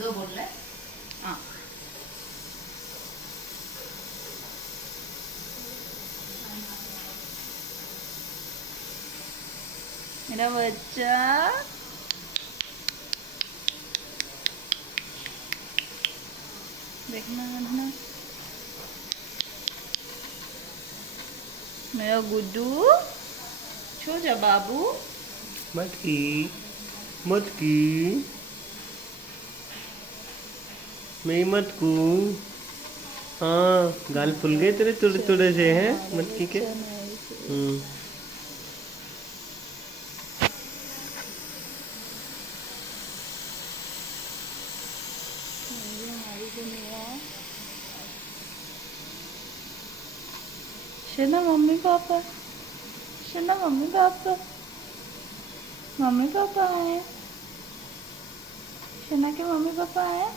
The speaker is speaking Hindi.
दो बोल रहे। हाँ। मेरा बच्चा देखना देखना, मेरा गुड्डू, छो जा बाबू। मत की, मत की, मैं मत को। हाँ, गाल फुल गए तेरे थोड़े थोड़े से हैं हमारा मटकी के। बच्चा नहीं से। हमारी दुनिया। शना mummy papa, शना mummy papa, mummy papa आए, शना के मम्मी पापा आए।